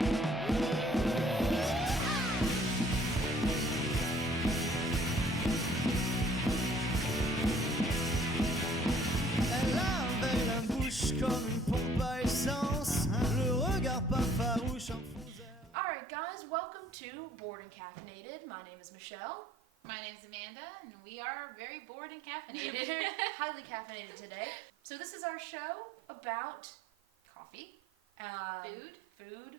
Elle avait la bouche comme une pompe à essence, le regard pas farouche, un faux air. Alright guys, welcome to Bored and Caffeinated. My name is Michelle. My name's Amanda, and we are very bored and caffeinated. Very highly caffeinated today. So this is our show about coffee, food,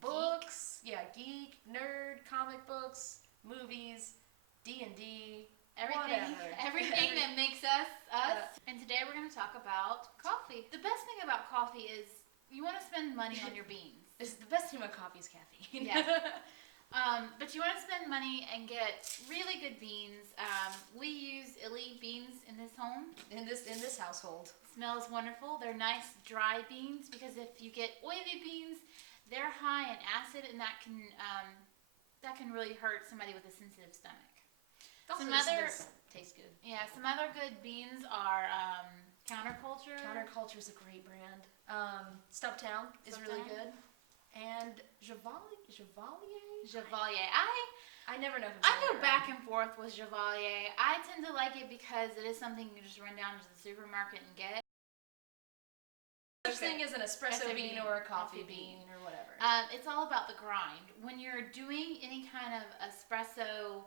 books, geek, nerd, comic books, movies, D&D, everything that makes us. And today we're going to talk about coffee. The best thing about coffee is you want to spend money on your beans. The best thing about coffee is caffeine. Yeah. But you want to spend money and get really good beans. We use Illy beans in this home. In this household. Smells wonderful. They're nice dry beans because if you get oily beans, they're high in acid, and that can really hurt somebody with a sensitive stomach. Some other taste good. Yeah, some other good beans are Counterculture. Counterculture is a great brand. Stumptown is really good. And Chevalier. I never know who's I go back and forth with Chevalier. I tend to like it because it is something you can just run down to the supermarket and get. Such thing as an espresso bean or a coffee bean or whatever. It's all about the grind. When you're doing any kind of espresso,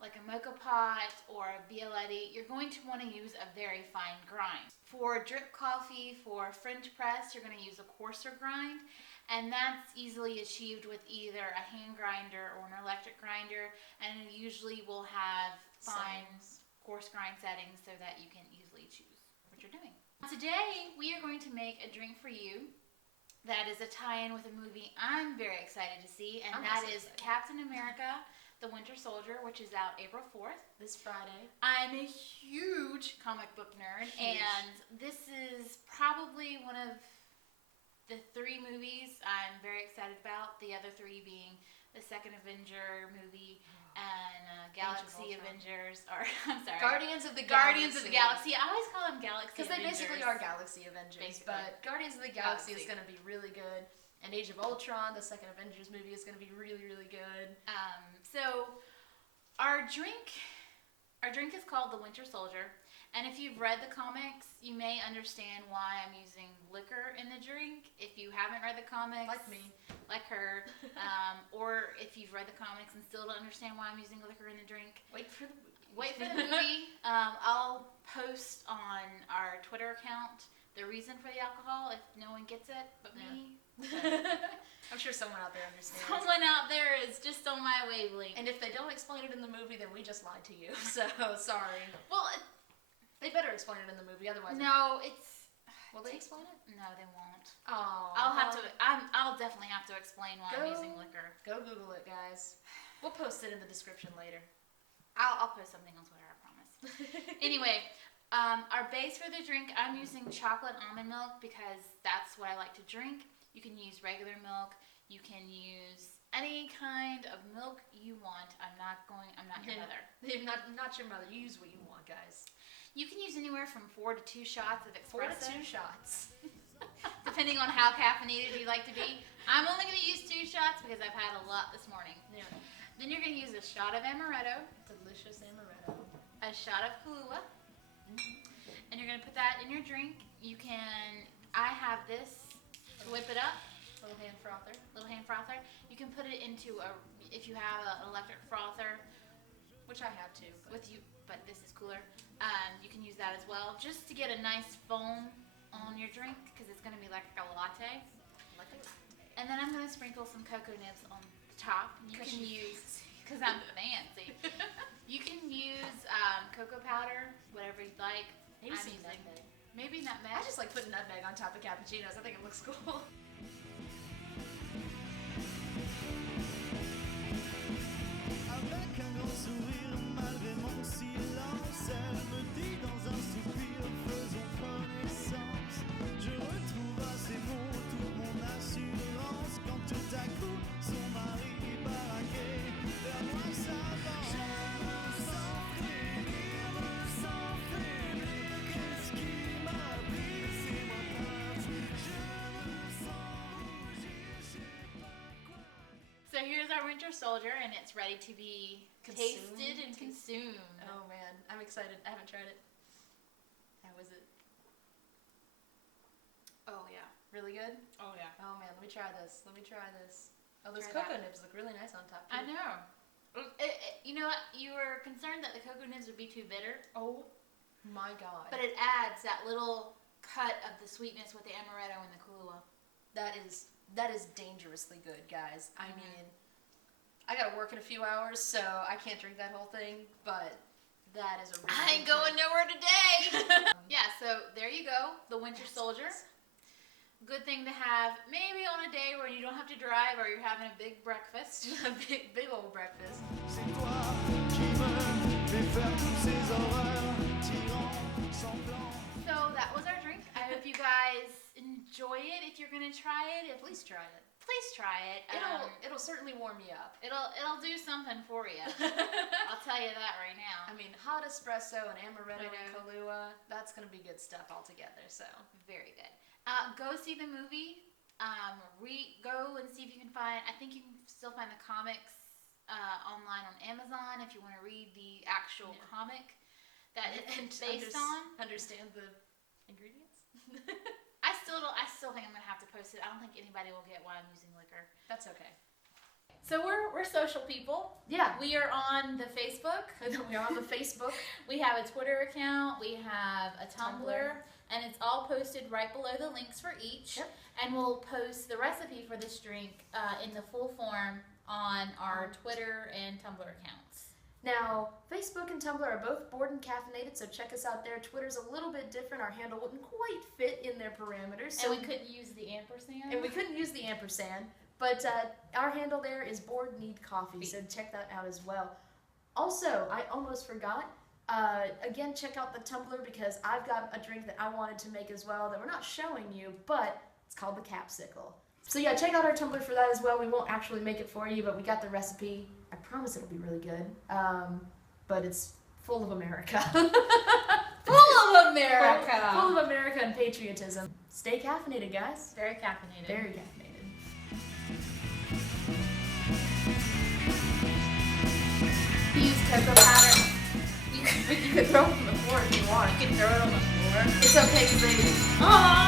like a mocha pot or a Bialetti, you're going to want to use a very fine grind. For drip coffee, for French press, you're going to use a coarser grind. And that's easily achieved with either a hand grinder or an electric grinder, and it usually will have fine, coarse grind settings so that you can easily choose what you're doing. Today, we are going to make a drink for you that is a tie-in with a movie I'm very excited to see, and that is Captain America, The Winter Soldier, which is out April 4th. This Friday. I'm a huge comic book nerd, and this is probably one of the 3 movies I'm very excited about. The other 3 being the second Avenger movie and Galaxy Avengers, or I'm sorry, Guardians of the Galaxy. I always call them Galaxy because they basically are Galaxy Avengers. But Guardians of the Galaxy is going to be really good. And Age of Ultron, the second Avengers movie, is going to be really, really good. So our drink is called The Winter Soldier. And if you've read the comics, you may understand why I'm using liquor in the drink. If you haven't read the comics, like me, like her, or if you've read the comics and still don't understand why I'm using liquor in the drink, wait for the movie. I'll post on our Twitter account the reason for the alcohol if no one gets it but me. I'm sure someone out there understands. Someone out there is just on my wavelength. And if they don't explain it in the movie, then we just lied to you. So sorry. Well, they better explain it in the movie, otherwise. No, it's. Will they explain it? No, they won't. Oh. I'll definitely have to explain why I'm using liquor. Go Google it, guys. We'll post it in the description later. I'll post something on Twitter, I promise. Anyway, our base for the drink, I'm using chocolate almond milk because that's what I like to drink. You can use regular milk. You can use any kind of milk you want. I'm not your mother. Not your mother. You use what you want, guys. You can use anywhere from 4 to 2 shots of espresso. 4 to 2 shots. Depending on how caffeinated you like to be. I'm only going to use 2 shots because I've had a lot this morning. Yeah. Then you're going to use a shot of amaretto. Delicious amaretto. A shot of Kahlua. And you're going to put that in your drink. I have this to whip it up. Little hand frother. You can put it into if you have an electric frother. Which I have too. But this is cooler. You can use that as well, just to get a nice foam on your drink, because it's going to be like a latte. And then I'm going to sprinkle some cocoa nibs on the top. You can use, because I'm fancy. You can use cocoa powder, whatever you'd like. Maybe nutmeg. I just like putting nutmeg on top of cappuccinos. I think it looks cool. Avec un grand sourire, malgré mon silence, elle me dit dans un soupir, faisons connaissance. Je retrouve à ces mots toute mon assurance, quand tout à coup, son mari baraqué, vers moi s'avance. Je me sens fébrile, qu'est-ce qui m'a pris, c'est moi peur. Je me sens rougir, je sais pas. Winter Soldier, and it's ready to be tasted and consumed. Oh man, I'm excited. I haven't tried it. How is it? Oh yeah. Really good? Oh yeah. Oh man, let me try this. Oh, those Try cocoa that. nibs look really nice on top. I know. You know what? You were concerned that the cocoa nibs would be too bitter. Oh my god. But it adds that little cut of the sweetness with the amaretto and the Kahlua. That is dangerously good, guys. I mean, I gotta work in a few hours, so I can't drink that whole thing, but that is a really I ain't going nowhere today. Yeah, so there you go. The Winter Soldier. Good thing to have maybe on a day where you don't have to drive or you're having a big breakfast. A big old breakfast. C'est toi qui me fais faire toutes ces horreurs, tyran sans plan. So that was our drink. I hope you guys enjoy it. If you're gonna try it, Please try it. please try it. It'll certainly warm me up. It'll do something for you. I'll tell you that right now. I mean, hot espresso and amaretto I and know. Kahlua, that's gonna be good stuff altogether, so. Very good. Go see the movie. Go and see if you can find. I think you can still find the comics online on Amazon if you want to read the actual comic that it's based on. Understand the ingredients? I still think I'm gonna have to post it. I don't think anybody will get why I'm using liquor. That's okay. So we're social people. Yeah. We are on the Facebook. We're on the Facebook. We have a Twitter account. We have a Tumblr. Tumblr. And it's all posted right below the links for each. Yep. And we'll post the recipe for this drink in the full form on our Twitter and Tumblr accounts. Now, Facebook and Tumblr are both board and caffeinated, so check us out there. Twitter's a little bit different. Our handle wouldn't quite fit in their parameters. So And we couldn't use the ampersand. And we couldn't use the ampersand, but our handle there is Board Need Coffee, so check that out as well. Also, I almost forgot, again, check out the Tumblr because I've got a drink that I wanted to make as well that we're not showing you, but it's called the Capsicle. So yeah, check out our Tumblr for that as well. We won't actually make it for you, but we got the recipe. I promise it'll be really good, but it's full of America. Full of America. Full of America and patriotism. Stay caffeinated, guys. Very caffeinated. Very caffeinated. Use cocoa powder. You could throw it on the floor if you want. You can throw it on the floor. It's okay because they... Oh!